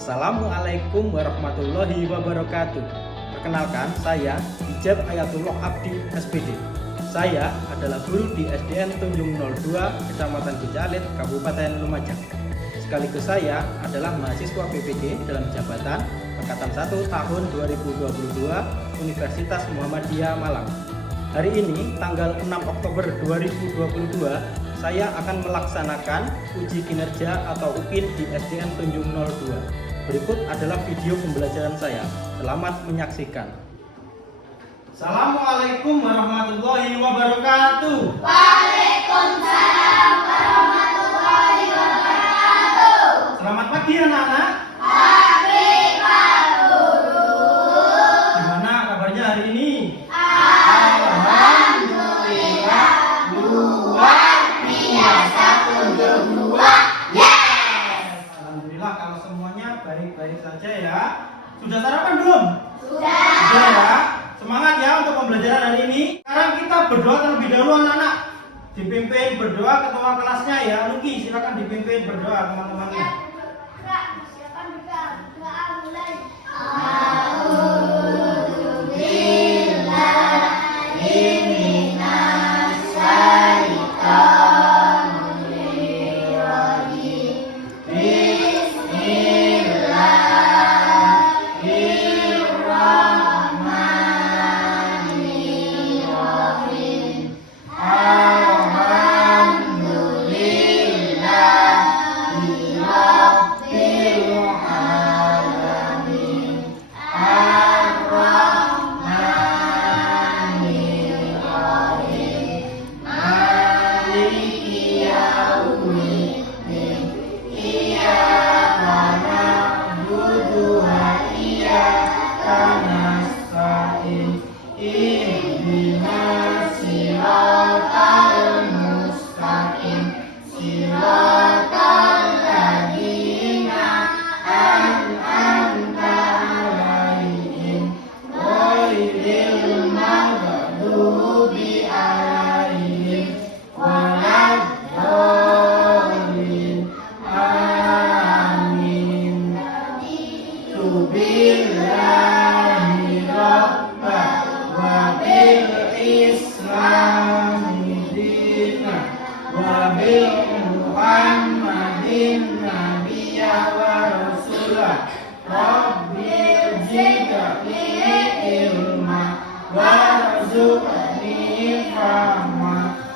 Assalamualaikum warahmatullahi wabarakatuh. Perkenalkan, saya Ijab Ayatullah Abdi SPD. Saya adalah guru di SDN Tunjung 02, Kecamatan Cicalit, Kabupaten Lumajang. Sekaligus saya adalah mahasiswa PPD dalam jabatan Angkatan 1 tahun 2022 Universitas Muhammadiyah Malang. Hari ini, tanggal 6 Oktober 2022, saya akan melaksanakan uji kinerja atau UKIN di SDN Tunjung 02. Berikut adalah video pembelajaran saya. Selamat menyaksikan. Assalamualaikum warahmatullahi wabarakatuh. Waalaikumsalam warahmatullahi wabarakatuh. Selamat pagi anak-anak. Pagi Pak Guru. Gimana kabarnya hari ini? Alhamdulillah luar biasa Tunjung 2. Alhamdulillah kalau semuanya baik-baik saja ya. Sudah sarapan belum? Sudah. Sudah ya. Semangat ya untuk pembelajaran hari ini. Sekarang kita berdoa terlebih dahulu anak-anak. Dipimpin berdoa ketua kelasnya ya. Luki silakan dipimpin berdoa teman-temannya.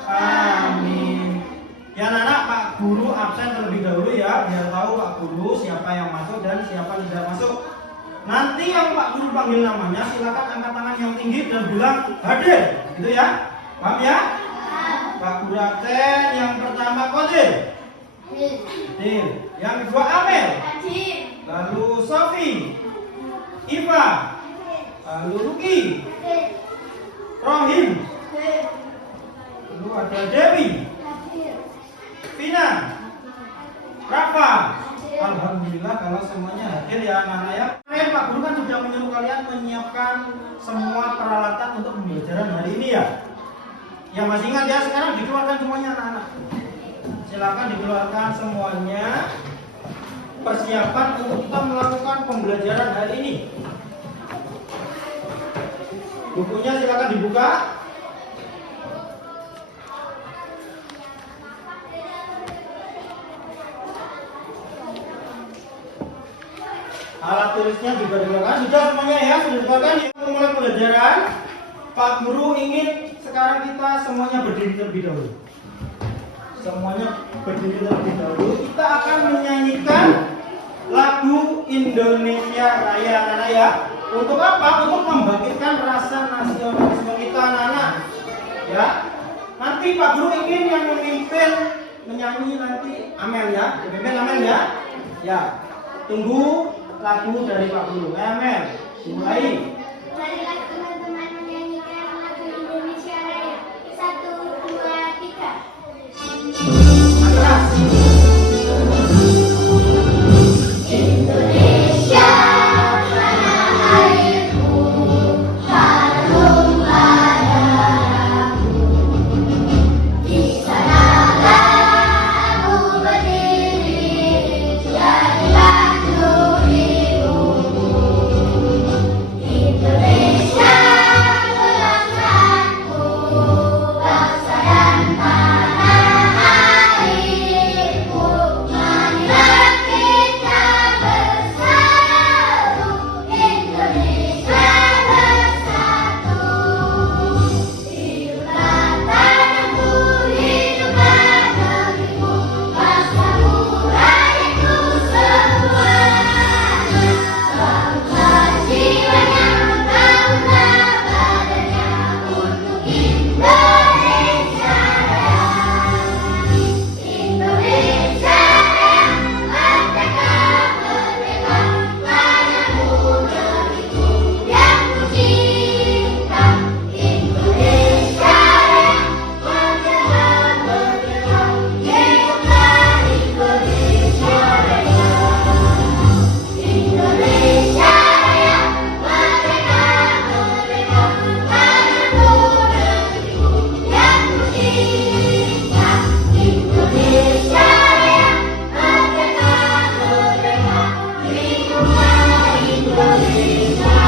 Amin. Ya anak-anak, Pak Guru absen terlebih dahulu ya, biar tahu Pak Guru siapa yang masuk dan siapa yang tidak masuk. Nanti yang Pak Guru panggil namanya, silakan angkat tangan yang tinggi dan bilang hadir, gitu ya. Paham ya? Pak Guru absen, yang pertama Qadir. Hadir. Yang kedua Amel. Lalu Sofi. Iva. Lalu Ruki. Rohim. Lalu ada Dewi, Vina, Rafa. Alhamdulillah kalau semuanya hadir ya anak-anak ya. Pak Guru kan sudah menyuruh kalian menyiapkan semua peralatan untuk pembelajaran hari ini ya. Yang masih ingat ya, sekarang dikeluarkan semuanya anak-anak. Silakan dikeluarkan semuanya. Persiapan untuk kita melakukan pembelajaran hari ini. Bukunya silakan dibuka. Alat tulisnya juga dikeluarkan. Sudah semuanya ya, sudah dikeluarkan. Mulai pembelajaran. Pak Guru ingin sekarang kita semuanya berdiri terlebih dahulu. Semuanya berdiri terlebih dahulu. Kita akan menyanyikan lagu Indonesia Raya anak-anak ya. Untuk apa? Untuk membangkitkan rasa nasionalisme kita anak-anak. Ya. Nanti Pak Guru ingin yang memimpin menyanyi nanti Amel ya. Memimpin Amel ya. Ya. Tunggu lagu dari Pak Guru. Amel, mulai. Marilah teman-teman menyanyikan lagu Indonesia Raya. 1, 2, 3. Keras. Indonesia, tanah airku, harum padaku. Di sanalah aku berdiri, jadilah nurimu. Indonesia, bangsaku, bangsa dan tanah airku. Marilah kita bersatu, Indonesia bersatu. Hiduplah tanahku, hiduplah negeriku, bangsaku, rakyatku semuanya. Bangsa jiwanya, bangsa badannya untuk Indonesia Raya. Indonesia Raya, merdeka, merdeka, padamu negeriku yang kucinta. Indonesia Raya, merdeka, merdeka, hiduplah Indonesia Raya. Indonesia Raya, merdeka, merdeka, padamu negeriku yang kucinta. Indonesia Raya, merdeka, merdeka, hiduplah Indonesia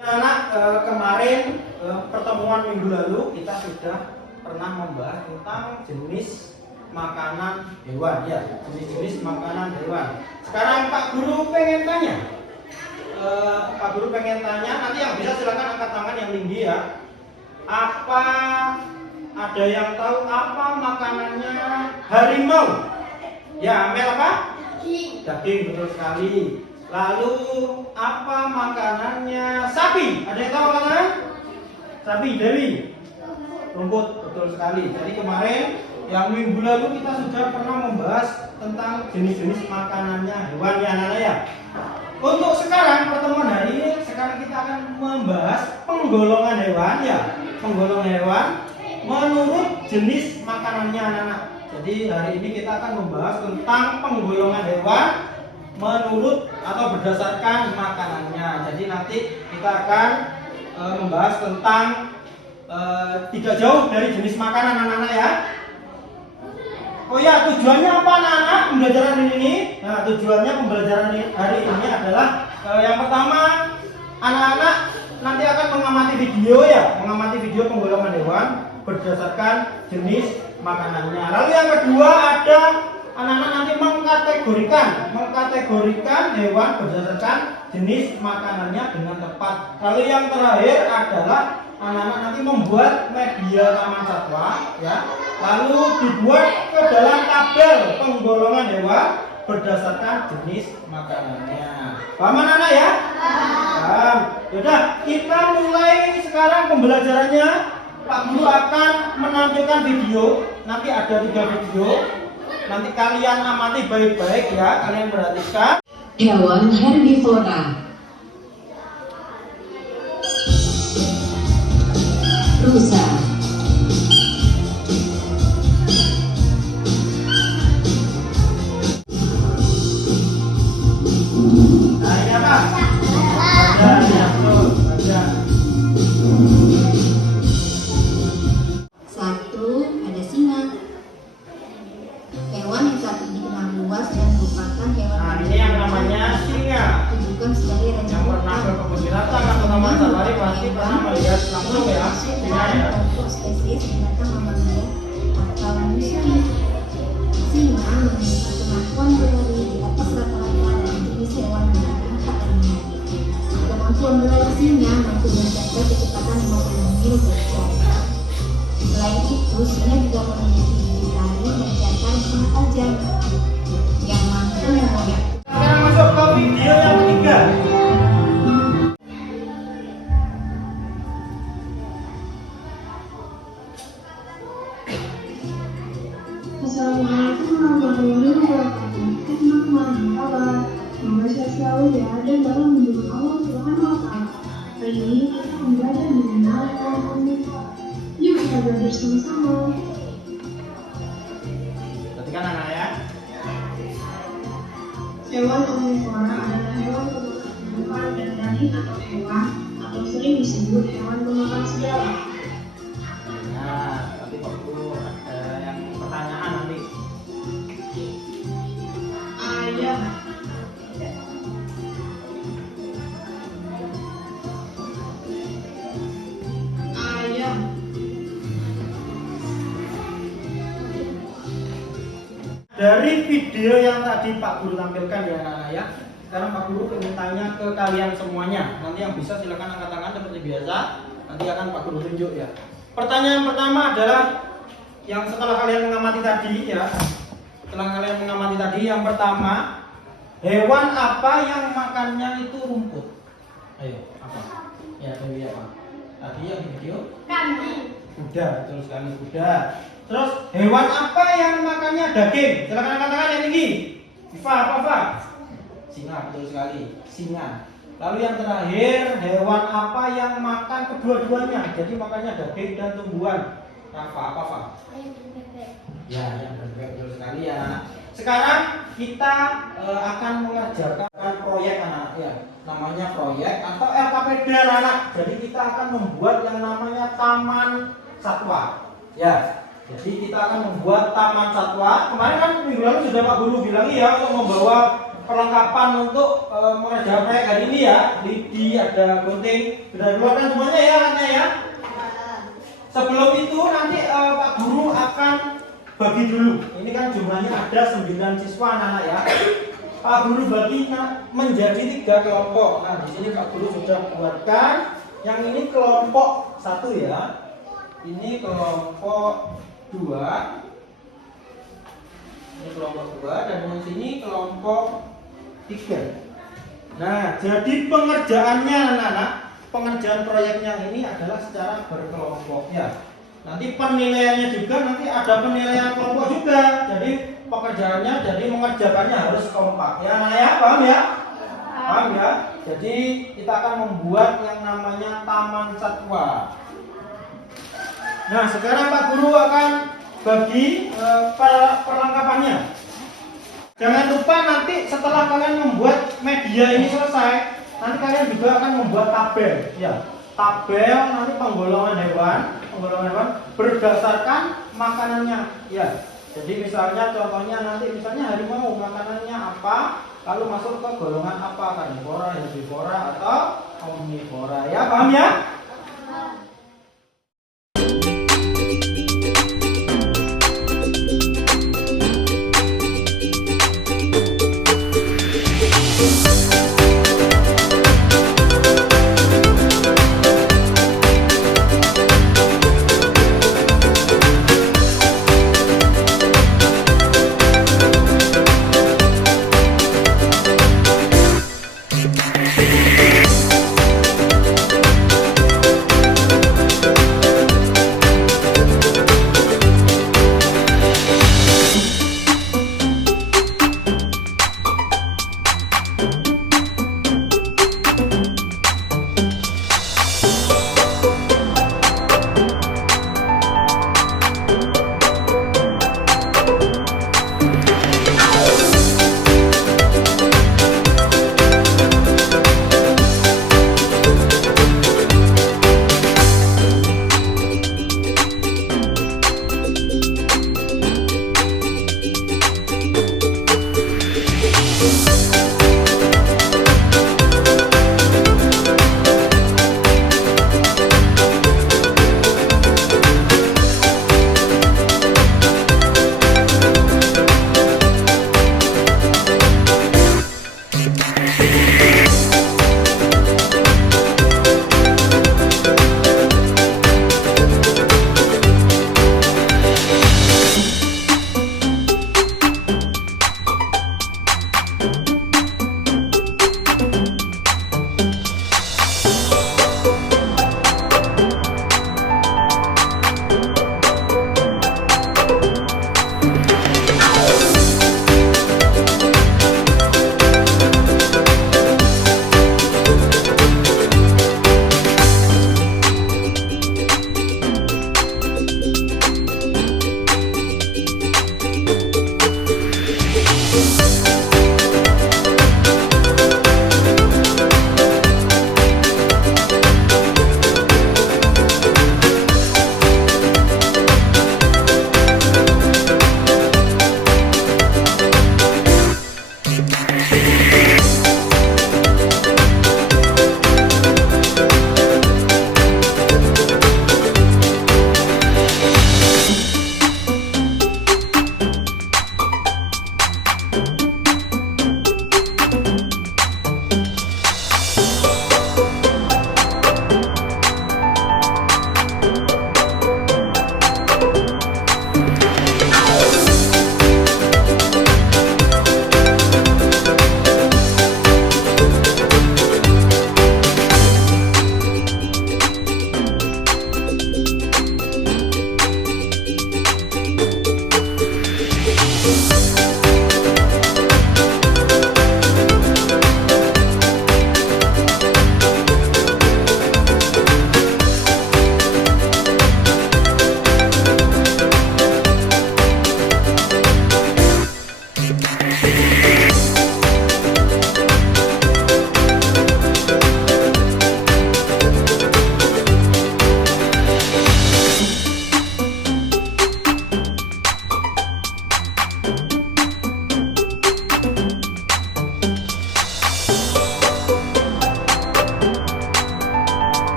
Anak, kemarin pertemuan minggu lalu kita sudah pernah membahas tentang jenis makanan hewan ya, jenis-jenis makanan hewan. Sekarang Pak Guru pengen tanya. Pak Guru pengen tanya, nanti yang bisa silakan angkat tangan yang tinggi ya. Apa ada yang tahu apa makanannya harimau? Ya, Amel apa? Daging, betul sekali. Lalu apa makanannya sapi? Ada yang tahu makanan? Sapi, Dewi. Rumput, betul sekali. Jadi kemarin yang minggu lalu kita sudah pernah membahas tentang jenis-jenis makanannya hewan ya anak-anak ya. Untuk sekarang pertemuan hari ini, sekarang kita akan membahas penggolongan hewan ya. Penggolongan hewan menurut jenis makanannya anak-anak. Jadi hari ini kita akan membahas tentang penggolongan hewan menurut atau berdasarkan makanannya. Jadi nanti kita akan membahas tentang tidak jauh dari jenis makanan anak-anak ya. Oh ya, tujuannya apa anak-anak pembelajaran ini? Nah, tujuannya pembelajaran hari ini adalah yang pertama, anak-anak nanti akan mengamati video penggolongan hewan berdasarkan jenis makanannya. Lalu yang kedua ada anak-anak nanti mengkategorikan hewan berdasarkan jenis makanannya dengan tepat. Lalu yang terakhir adalah anak-anak nanti membuat media taman satwa ya. Lalu dibuat ke dalam tabel penggolongan hewan berdasarkan jenis makanannya. Paham anak-anak ya? Paham. Yaudah, kita mulai sekarang pembelajarannya. Pak Guru akan menampilkan video. Nanti ada 3 video. Nanti kalian amati baik-baik ya, kalian perhatikan. Hewan herbivora. pasti pernah melihat langsung ya singa ya. Untuk spesies binatang mammalia atau menyusui. Singa memiliki kemampuan berlari di atas rata-rata dari jenis hewan dengan tingkat ilmiah. Kemampuan berlari singa mampu mencapai kecepatan 50 mil per jam. Selain itu, singa juga memiliki gigi taring dan jantan yang tajam yang mampu mengoyak. Sekarang masuk ke video yang ketiga. Assalamualaikum warahmatullahi wabarakatuh. Teman-teman, apa kabar? Semoga sehat selalu ya dan dalam lindungan Allah Subhanahu wa Ta'ala. Hari ini kita akan belajar mengenal hewan omnivora. Yuk kita belajar sama-sama. Perhatikan anak ya. Hewan omnivora adalah hewan pemakan tumbuhan dan daging atau hewan atau sering disebut hewan pemakan segala. Nah, nanti waktu ada yang pertanyaan nanti. Ayam. Ayam. Dari video yang tadi Pak Guru tampilkan ya anak-anak ya. Sekarang Pak Guru ingin tanya ke kalian semuanya. Nanti yang bisa silakan angkat tangan seperti biasa. Nanti akan Pak Guru tunjuk ya. Pertanyaan pertama adalah yang setelah kalian mengamati tadi ya. Setelah kalian mengamati tadi, yang pertama, hewan apa yang makannya itu rumput? Ayo, apa? Ya, tadi apa? Tadi yang di video? Kambing. Kuda, betul sekali kuda. Terus hewan apa yang makannya daging? Silakan angkat tangan yang tinggi. Viva, apa? Singa, betul sekali. Singa. Lalu yang terakhir, hewan apa yang makan kedua-duanya? Jadi makannya daging dan tumbuhan. Apa? Ayam bebek. Ya, yang bebek, betul sekali ya anak. Sekarang kita akan mengerjakan proyek anak ya. Namanya proyek atau LKPD anak. Jadi kita akan membuat yang namanya taman satwa. Ya. Jadi kita akan membuat taman satwa. Kemarin kan minggu lalu sudah Pak Guru bilang ya untuk membawa perlengkapan untuk mengerjakan proyek hari ini ya. Lidi, ada gunting, sudah keluarkan semuanya ya anaknya ya. Sebelum itu nanti Pak Guru akan bagi dulu. Ini kan jumlahnya ada 9 siswa anak-anak ya. Pak Guru bagi menjadi 3 kelompok. Nah, di sini Pak Guru sudah buatkan. Yang ini kelompok 1 ya. Ini kelompok 2. Ini kelompok 2 dan yang sini kelompok 3. Nah, jadi pengerjaannya anak-anak, pengerjaan proyeknya ini adalah secara berkelompok ya. Nanti penilaiannya juga nanti ada penilaian kelompok juga. Jadi pekerjaannya, jadi mengerjakannya harus kompak ya. Nah ya, paham ya? Paham ya? Jadi kita akan membuat yang namanya taman satwa. Nah, sekarang Pak Guru akan bagi perlengkapannya. Jangan lupa nanti setelah kalian membuat media ini selesai, nanti kalian juga akan membuat tabel ya. Tabel nanti penggolongan hewan berdasarkan makanannya ya. Jadi misalnya contohnya nanti misalnya harimau makanannya apa, lalu masuk ke golongan apa, karnivora, herbivora atau omnivora ya, paham ya?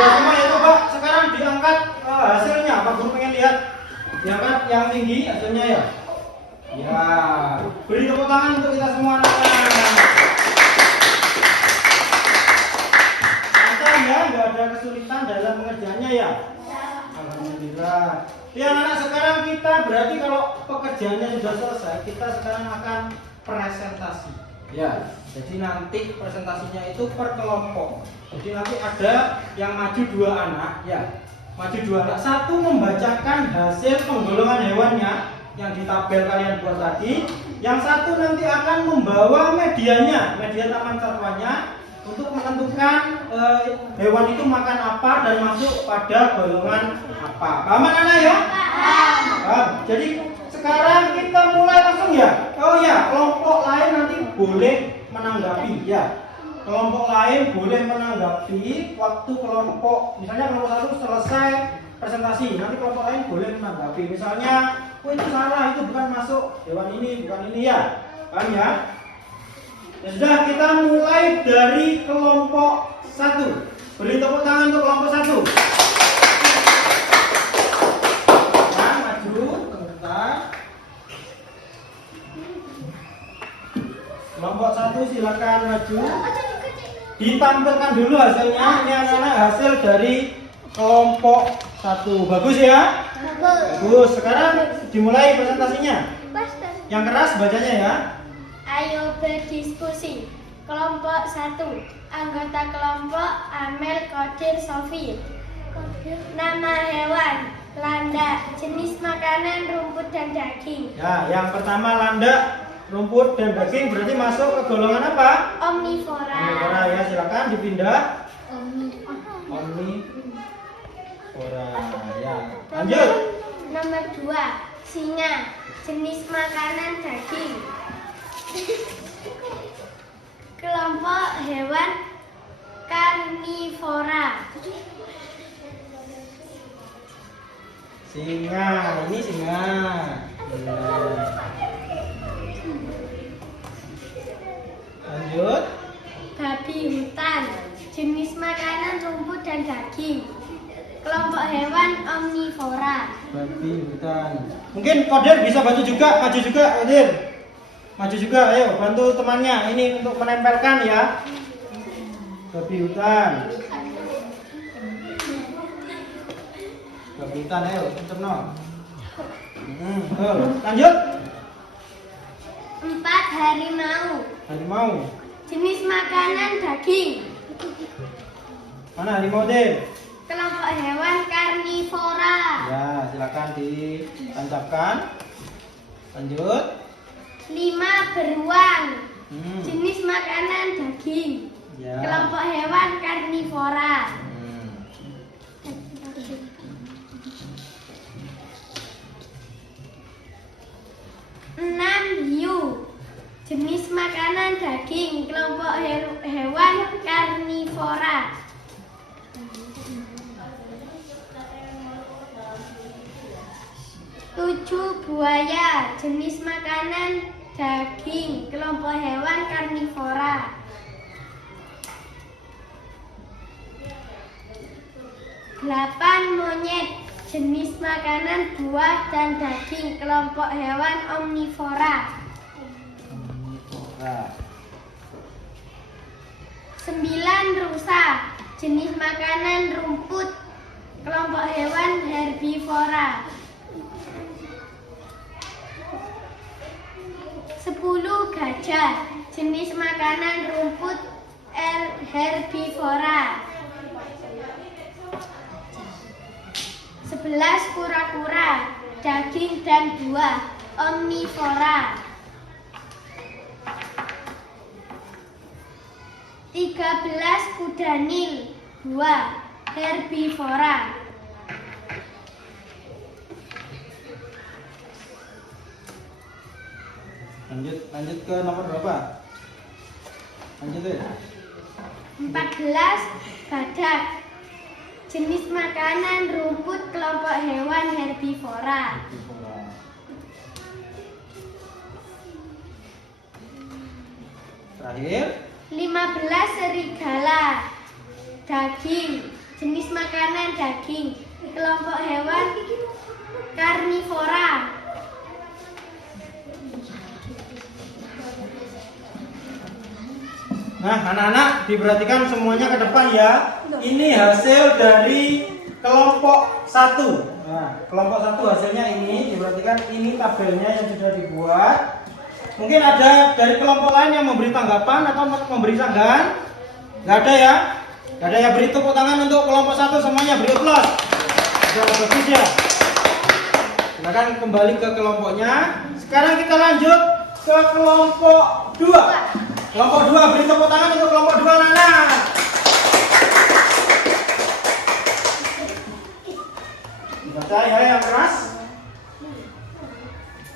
Sudah semua ya coba sekarang diangkat hasilnya. Pak Guru pengen lihat. Diangkat yang tinggi hasilnya ya. Ya, beri tepuk tangan untuk kita semua anak-anak. Santai ya, nggak ada kesulitan dalam pengerjaannya ya. Alhamdulillah. Ya anak-anak, sekarang kita berarti kalau pekerjaannya sudah selesai, kita sekarang akan presentasi. Ya, jadi nanti presentasinya itu per kelompok. Jadi nanti ada yang maju 2 anak, ya. Maju 2 anak, satu membacakan hasil penggolongan hewannya yang di tabel kalian buat tadi. Yang satu nanti akan membawa medianya, media taman satwanya untuk menentukan hewan itu makan apa dan masuk pada golongan apa. Paham anak-anak ya? Paham. Jadi sekarang kita mulai langsung ya. Oh ya, kelompok lain nanti boleh menanggapi ya. Kelompok lain boleh menanggapi waktu kelompok, misalnya kelompok 1 selesai presentasi, nanti kelompok lain boleh menanggapi. Misalnya, oh itu salah, itu bukan masuk hewan ini, bukan ini ya. Paham ya? Ya sudah, kita mulai dari kelompok 1. Beri tepuk tangan untuk kelompok 1. Nah, maju, sebentar. Kelompok 1 silakan maju. Ditampilkan dulu hasilnya. Ini anak-anak hasil dari kelompok 1. Bagus ya? Bagus. Sekarang dimulai presentasinya. Yang keras bacanya ya. Ayo berdiskusi. Kelompok 1. Anggota kelompok Amel, Kodir, Sofi. Nama hewan landak. Jenis makanan rumput dan daging. Ya, yang pertama landak, rumput dan daging berarti masuk ke golongan apa? Omnivora. Omnivora ya, silakan dipindah. Omnivora ya. Lanjut. Nomor 2. Singa. Jenis makanan daging. Kelompok hewan karnivora. Singa, ini singa. Ya. Lanjut. Babi hutan. Jenis makanan rumput dan daging. Kelompok hewan omnivora. Babi hutan. Mungkin Kodir bisa bantu juga, maju juga Kodir. Maju juga, ayo bantu temannya ini untuk menempelkan ya. Babi hutan. Babi hutan, ayo cerno. Lanjut. 4. Harimau. Harimau. Jenis makanan daging. Mana harimau deh? Kelompok hewan karnivora. Ya, silakan ditancapkan. Lanjut. 5. Beruang. Hmm. Jenis makanan daging. Ya. Kelompok hewan karnivora. 6. Hiu. Jenis makanan daging. Kelompok hewan karnivora. 7. Buaya. Jenis makanan daging. Kelompok hewan karnivora. 8. Monyet. Jenis makanan buah dan daging. Kelompok hewan omnivora. 9. Rusa. Jenis makanan rumput. Kelompok hewan herbivora. 10. Gajah. Jenis makanan rumput herbivora. 11. Kura-kura. Daging dan buah omnivora. 13. Kuda nil. Buah herbivora. Lanjut ke nomor berapa? Lanjut deh. 14. Badak. Jenis makanan rumput. Kelompok hewan herbivora. Terakhir. 15. Serigala. Daging. Jenis makanan daging. Kelompok hewan karnivora. Nah, anak-anak diperhatikan semuanya ke depan ya. Ini hasil dari kelompok 1. Nah, kelompok 1 hasilnya ini, diperhatikan ini tabelnya yang sudah dibuat. Mungkin ada dari kelompok lain yang memberi tanggapan atau memberi sanggahan? Nggak ada ya? Nggak ada ya, beri tepuk tangan untuk kelompok 1 semuanya, beri aplaus. Sudah bagus ya. Silakan kembali ke kelompoknya. Sekarang kita lanjut ke kelompok 2. Kelompok 2, beri tepuk tangan untuk kelompok 2 anak-anak. Baca ya yang keras.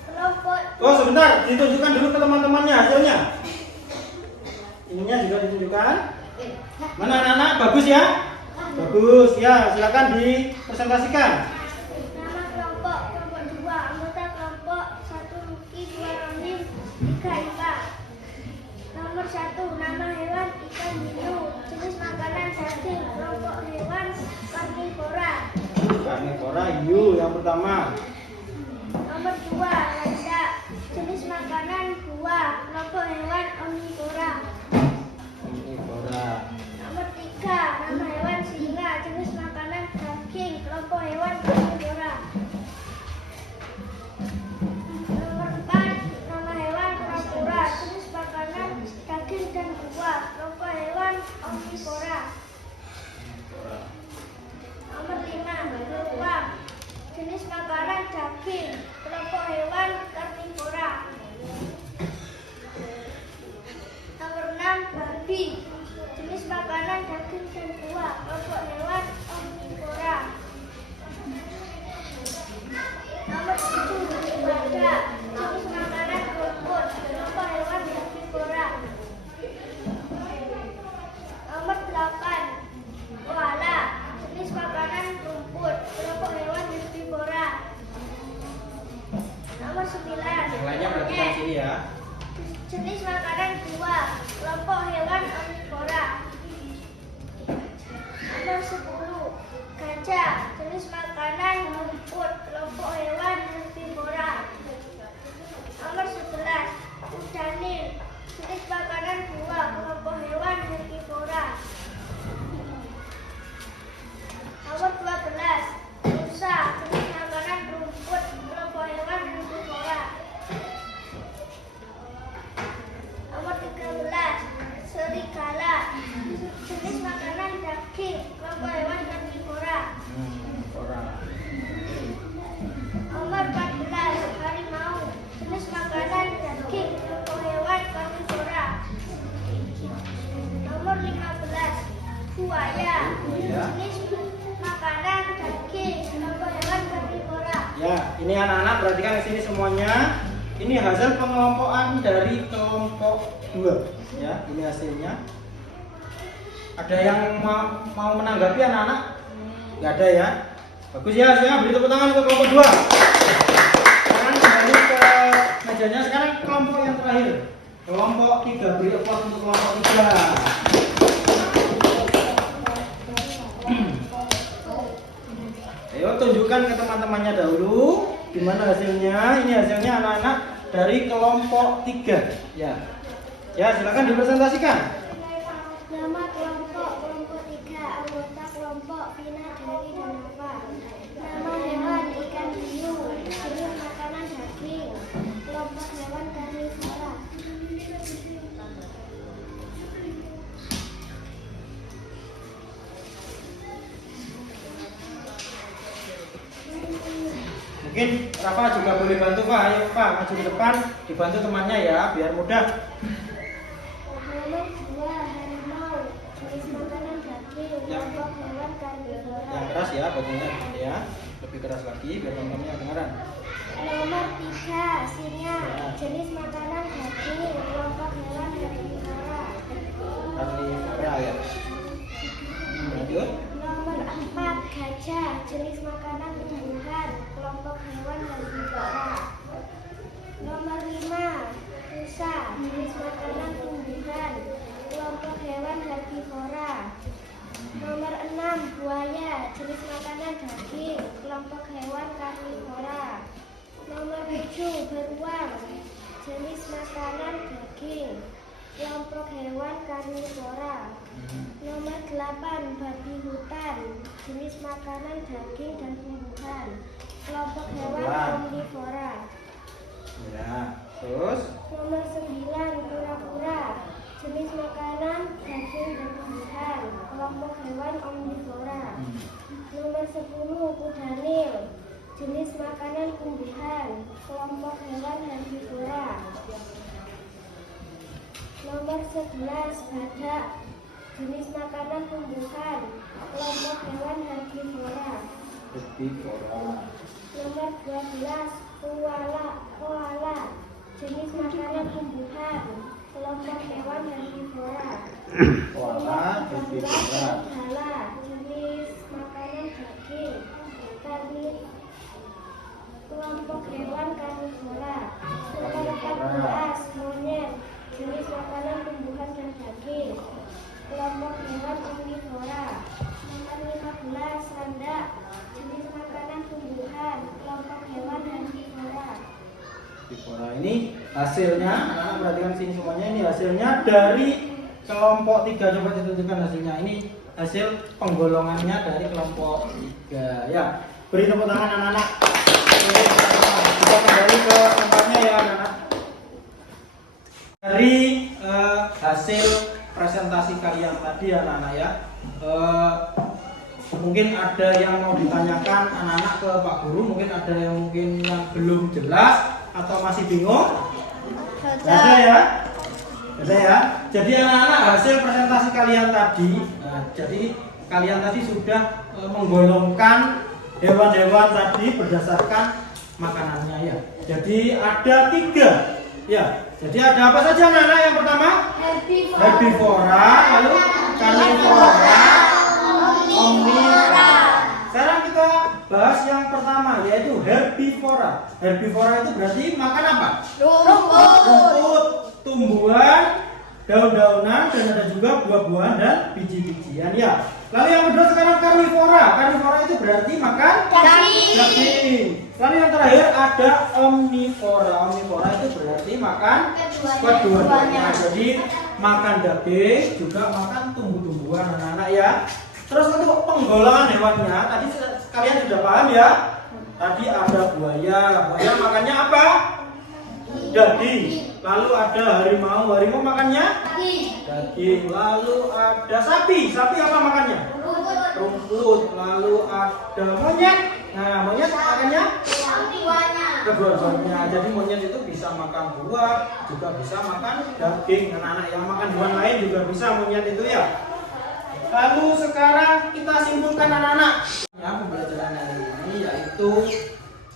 Kelompok Oh sebentar, ditunjukkan dulu ke teman-temannya hasilnya. Ininya juga ditunjukkan. Mana anak-anak? Bagus ya? Bagus ya, silakan dipresentasikan. nama kelompok 2, anggota kelompok 1 Luki, 2 Ronim, 3 Ipa. Nomor 1, nama hewan ikan hiu, jenis makanan daging, kelompok hewan karnivora. Karnivora hiu yang pertama. Nomor 2, landak, jenis makanan buah, kelompok hewan omnivora. Karnivora. Nomor 3, nama hewan singa, jenis makanan daging, kelompok hewan karnivora. Nomor 4, nama hewan kura-kura, jenis makanan daging dan buah, kelompok hewan omnivora. Nomor 5, beruang, jenis makanan daging, kelompok hewan karnivora. Nomor 6, babi, jenis makanan daging dan buah, kelompok hewan omnivora. Nomor 7, badak, jenis makanan rumput, kelompok hewan herbivora. Nomor 8, koala, jenis makanan rumput, kelompok hewan herbivora. Nomor 9, Yang lainnya perhatikan monyet, sini ya. jenis makanan buah, kelompok hewan omnivora. Nomor 10, gajah, jenis makanan rumput, kelompok hewan herbivora. Nomor 11, udanil, jenis makanan buah, kelompok hewan herbivora. Nomor 12, rusa, jenis makanan rumput, kelompok hewan herbivora. Nomor 13, serigala, jenis makanan daging, kelompok hewan karnivora. Nomor 14, harimau, jenis makanan daging, kelompok hewan karnivora. Nomor 15, buaya, jenis makanan daging, kelompok hewan karnivora. Ya, ini anak-anak perhatikan di sini semuanya. Ini hasil pengelompokan dari kelompok 2. Ya, ini hasilnya. Ada yang mau menanggapi anak-anak? Nggak ada ya. Bagus ya hasilnya. Beri tepuk tangan untuk kelompok 2. Sekarang kembali ke mejanya. Sekarang kelompok yang terakhir. Kelompok 3. Beri aplaus untuk kelompok 3. Ayo tunjukkan ke teman-temannya dahulu gimana hasilnya. Ini hasilnya anak-anak dari kelompok 3. Ya, silakan dipresentasikan. Nama kelompok 3, anggota kelompok Vina, Dewi, dan Nova. Nama hewan ikan hiu, jenis makanan daging, kelompok hewan karnivora. Mungkin Rafa juga boleh bantu Pak. Ayo Pak, maju ke depan, dibantu temannya ya, biar mudah. Nomor 2, harimau, jenis makanan daging, kelompok hewan karnivora. Yang keras ya, bagiannya ya. Lebih keras lagi biar teman-teman yang dengaran. Nomor 3, singa, jenis makanan daging, kelompok hewan herbivora. Karnivora ya. Lanjut. Nomor 4, gajah, jenis makanan tumbuhan, kelompok hewan herbivora. Nomor 5, rusa, jenis makanan tumbuhan, kelompok hewan herbivora. Nomor 6, buaya, jenis makanan daging, kelompok hewan karnivora. Nomor 7, beruang, jenis makanan daging, kelompok hewan karnivora. Nomor 8, babi hutan, jenis makanan daging dan tumbuhan, kelompok hewan omnivora. Ya, terus Nomor 9, kura-kura, jenis makanan daging dan tumbuhan, kelompok hewan omnivora. Nomor 10, kuda nil, jenis makanan tumbuhan, kelompok hewan herbivora. Nomor 11, badak, jenis makanan tumbuhan, kelompok hewan herbivora. Nomor 12, koala, jenis makanan tumbuhan, kelompok hewan herbivora. Nomor 13, serigala, jenis makanan daging, kelompok hewan karnivora. Nomor 14, monyet, jenis makanan tumbuhan dan daging, kelompok hewan omnivora. Nomor 15, landak, jenis makanan tumbuhan, kelompok hewan herbivora. ini hasilnya, anak-anak perhatikan sini semuanya, ini hasilnya dari kelompok 3. Coba ditentukan hasilnya. Ini hasil penggolongannya dari kelompok 3. Ya, beri tepuk tangan anak-anak. Kita kembali ke tempatnya ya anak-anak. Dari hasil presentasi kalian tadi anak-anak ya, mungkin ada yang mau ditanyakan anak-anak ke Pak Guru, mungkin ada yang belum jelas atau masih bingung? Ada ya? Ada ya? Jadi anak-anak hasil presentasi kalian tadi, jadi kalian tadi sudah menggolongkan hewan-hewan tadi berdasarkan makanannya ya. Jadi ada 3 ya. Jadi ada apa saja anak-anak? Yang pertama herbivora, lalu karnivora, omnivora. Sekarang kita bahas yang pertama yaitu herbivora. Herbivora itu berarti makan apa? Rumput, tumbuhan, daun-daunan, dan ada juga buah-buahan dan biji-bijian ya. Lalu yang kedua sekarang karnivora. Karnivora itu berarti makan daging. Lalu yang terakhir ada omnivora. Omnivora itu berarti makan kedua-duanya. Jadi makan daging juga makan tumbuh-tumbuhan anak-anak ya. Terus untuk penggolongan hewannya tadi kalian sudah paham ya. Tadi ada buaya. Buaya makannya apa? Daging. Lalu ada harimau. Harimau makannya daging. Lalu ada sapi. Sapi apa makannya? Rumput. Lalu ada monyet. Nah, monyet makannya kedua-duanya. Jadi monyet itu bisa makan buah, juga bisa makan daging. Anak-anak yang makan hewan lain juga bisa monyet itu ya. Lalu sekarang kita simpulkan anak-anak. Ya, pembelajaran hari ini yaitu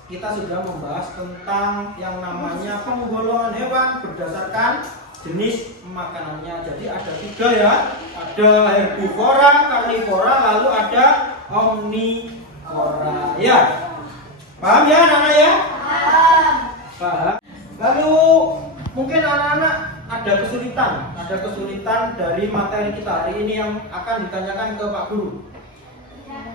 kita sudah membahas tentang yang namanya penggolongan hewan berdasarkan jenis makanannya. Jadi ada 3 ya. Ada herbivora, karnivora, lalu ada omnivora. Ya. Paham ya anak-anak ya? Paham. Lalu mungkin anak-anak ada kesulitan dari materi kita hari ini yang akan ditanyakan ke Pak Guru.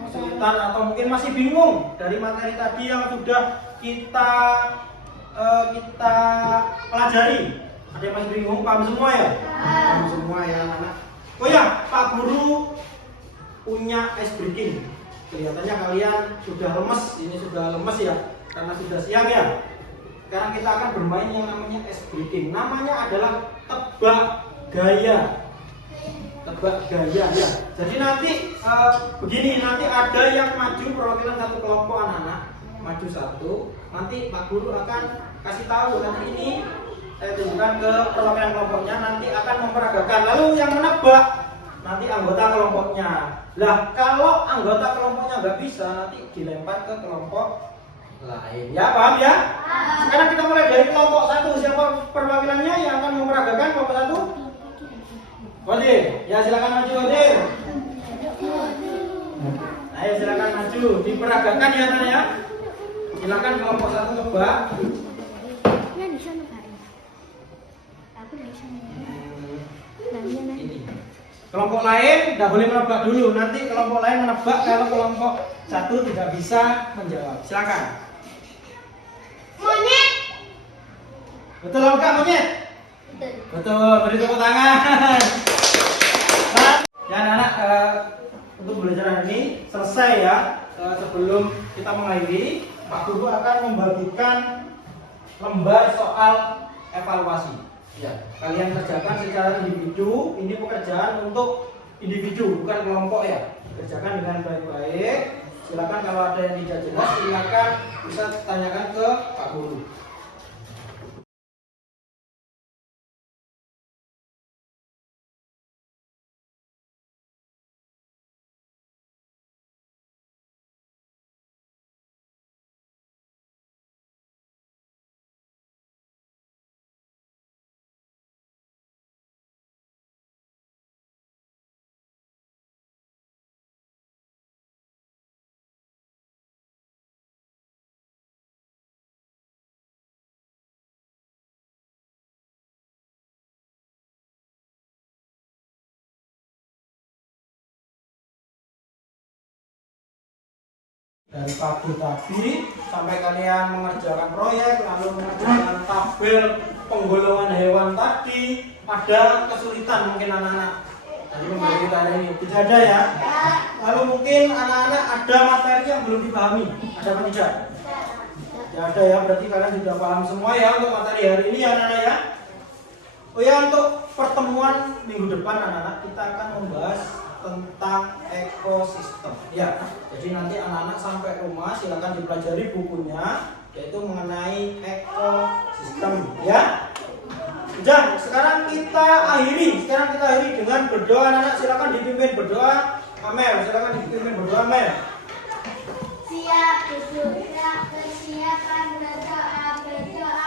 Kesulitan atau mungkin masih bingung dari materi tadi yang sudah kita pelajari. Ada yang masih bingung? Paham semua ya? Paham semua ya anak-anak. Oh ya, Pak Guru punya ice breaking. Kelihatannya kalian sudah lemes. Ini sudah lemes ya, karena sudah siang ya. Sekarang kita akan bermain yang namanya ice breaking. Namanya adalah tebak gaya. Tebak gaya ya. Jadi nanti begini, nanti ada yang maju perwakilan satu kelompok anak-anak, maju satu. Nanti Pak Guru akan kasih tahu nanti ini saya tunjukkan ke perwakilan kelompoknya, nanti akan memperagakan. Lalu yang menebak nanti anggota kelompoknya. Lah kalau anggota kelompoknya nggak bisa, nanti dilempar ke kelompok lain. Ya paham ya? Sekarang kita mulai dari kelompok 1. Siapa perwakilannya yang akan memperagakan kelompok 1? Odir, ya silakan maju Odir. Ayo silakan maju, diperagakan ya Nana ya. Silakan kelompok 1 nebak. Aku bisa nebak. Ini. Kelompok lain tidak boleh menebak dulu. Nanti kelompok lain menebak kalau kelompok satu tidak bisa menjawab. Silakan. Monyet. Betul apa enggak monyet? Betul. Betul. Beri tepuk tangan. Nah, ya anak-anak, untuk belajar hari ini selesai ya. Sebelum kita mengakhiri, Pak Guru akan membagikan lembar soal evaluasi. Ya, kalian kerjakan secara individu. Ini pekerjaan untuk individu, bukan kelompok ya. Kerjakan dengan baik-baik. Silakan kalau ada yang tidak jelas, silakan bisa tanyakan ke Pak Guru. Dari pagi tadi sampai kalian mengerjakan proyek lalu mengerjakan tabel penggolongan hewan tadi, ada kesulitan mungkin anak-anak dari pembelajaran kita hari ini? Tidak ada ya? Lalu mungkin anak-anak ada materi yang belum dipahami, ada apa tidak? Tidak ada ya, berarti kalian sudah paham semua ya untuk materi hari ini ya anak-anak ya. Oh ya, untuk pertemuan minggu depan anak-anak kita akan membahas tentang ekosistem ya. Jadi nanti anak-anak sampai rumah silakan dipelajari bukunya, yaitu mengenai ekosistem ya. Sudah, sekarang kita akhiri dengan berdoa. Anak-anak silakan dipimpin berdoa. Amel, silakan dipimpin berdoa Amel. Siap duduk, persiapan berdoa.